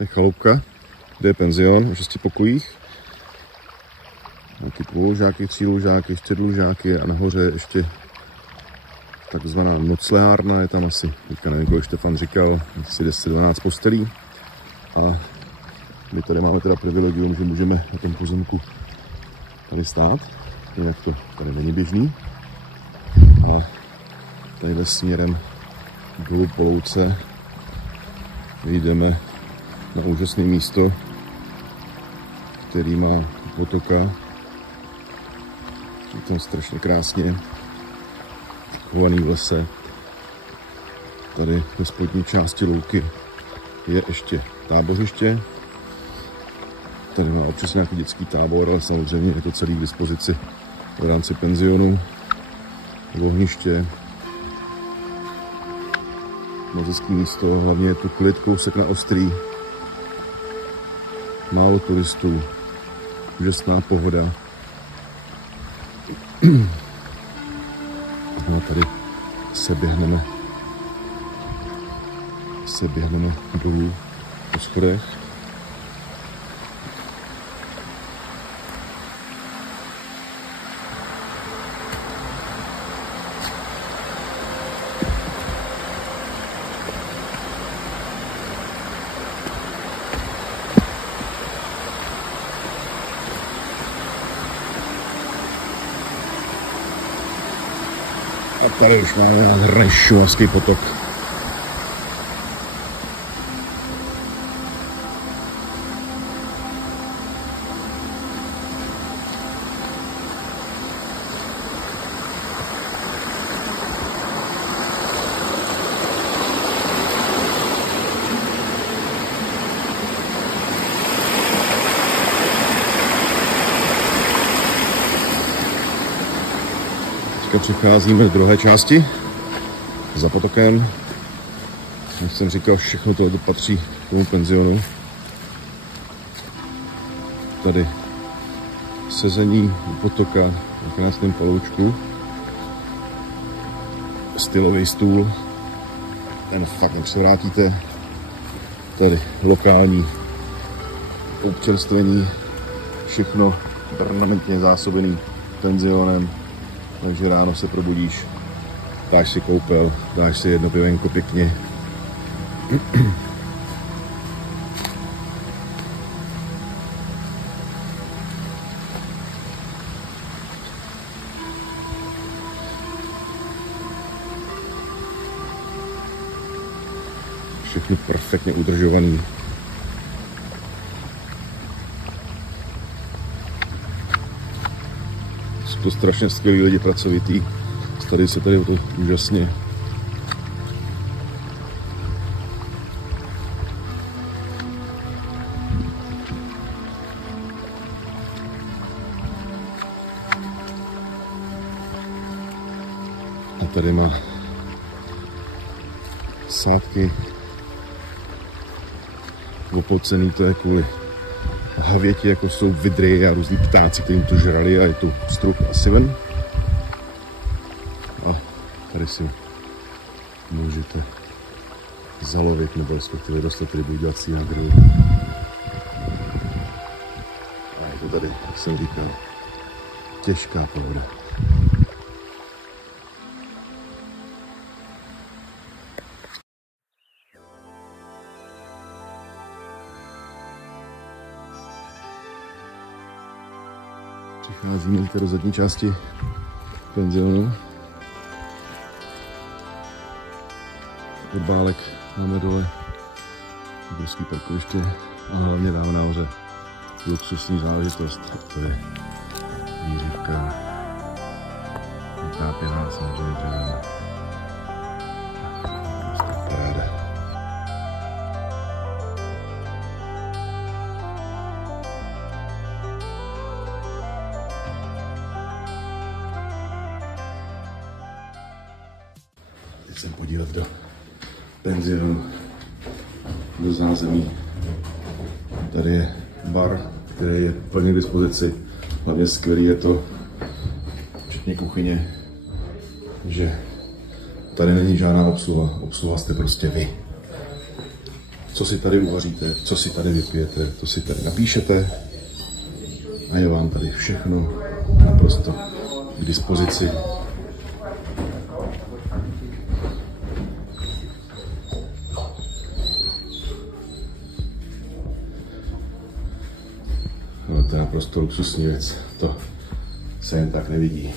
je chalupka, kde je penzion o 6 pokojích. Nějaký dvouložáky, tříložáky, čtyřložáky a nahoře ještě takzvaná nocleárna, je tam asi, teďka nevím, kolik Štefan říkal, asi 10-12 postelí. A my tady máme teda privilegium, že můžeme na tom pozemku tady stát, jinak to tady není běžný. A tady směrem dolů po louce vyjdeme na úžasné místo, který má potoka. Je tam strašně krásně chovaný v lese. Tady ve spodní části louky je ještě tábořiště. Tady má občas nějaký dětský tábor, ale samozřejmě je to celý k dispozici v rámci penzionu. Ohniště. Moc hezký místo, hlavně je tu klid, kousek na Ostrý. Málo turistů, úžasná pohoda. No a tady se běhneme dolů po schodech. A tady už máme nádherný šumavský potok. Přicházíme do druhé části za potokem. Jak jsem říkal, všechno tohle patří k tomu penzionu. Tady sezení u potoka na krásném paloučku. Stylový stůl. Ten fakt nepřevrátíte. Tady lokální občerstvení. Všechno permanentně zásobený penzionem. Takže ráno se probudíš, dáš si koupel, dáš si jedno pivenko pěkně. Všechno perfektně udržovaný. To strašně skvělí lidi, pracovitý. Tady se tady to úžasně. A tady má sádky opocený, to je kvůli havěti, jako jsou vidry a různý ptáci, kterým to žrali, a je tu struh a siven. A tady si můžete zalovit, nebo respektive dostat rybu, dělat si na grill. A je to tady, jak jsem říkal, těžká pohoda. Přicházíme do zadní části penzionu. Odbálek máme dole, obrovský parkoviště a hlavně dáme nahoře luxusní záležitost. To je výřivka, vytápěná samozřejmě dřevem. Prostě paráda. Jsem podívat do penzionu, do zázemí. Tady je bar, který je plně k dispozici. Hlavně skvělý je to, včetně kuchyně, že tady není žádná obsluha. Obsluha jste prostě vy. co si tady uvaříte, co si tady vypijete, to si tady napíšete a je vám tady všechno naprosto k dispozici. No, to je naprosto luxusní věc, to se jen tak nevidí.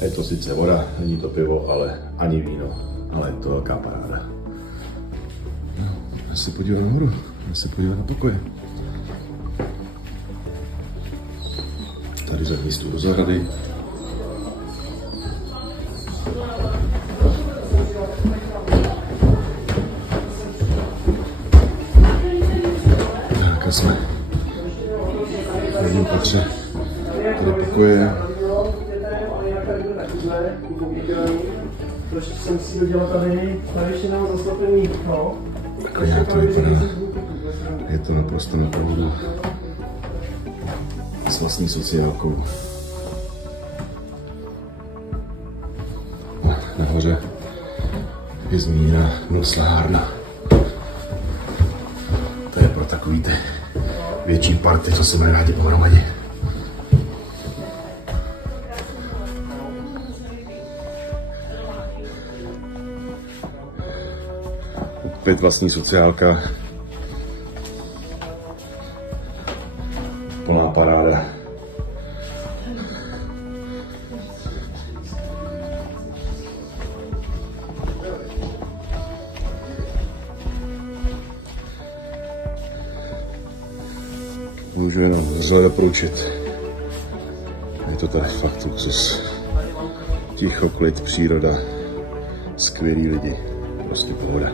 Je to sice voda, není to pivo, ale ani víno, ale je to velká paráda. No, já se podívám nahoru, já se podívám na pokoje. Tady za místu do zahrady. Tak a jsme v prvním patře. Tady pokoje. Trošku jsem si dodělal tady navěšeného zaslapení, no. Takhle nějak to vypadá. Je to naprosto na pohodu. S vlastní sociálkou. Nahoře je zmíněna noclehárna. To je pro takový ty větší party, co se mají rádi pohromadě. Opět vlastní sociálka. Plná paráda. Můžu jenom vřele doporučit. Je to tady fakt luxus. Ticho, klid, příroda, skvělí lidi. Prostě pohoda.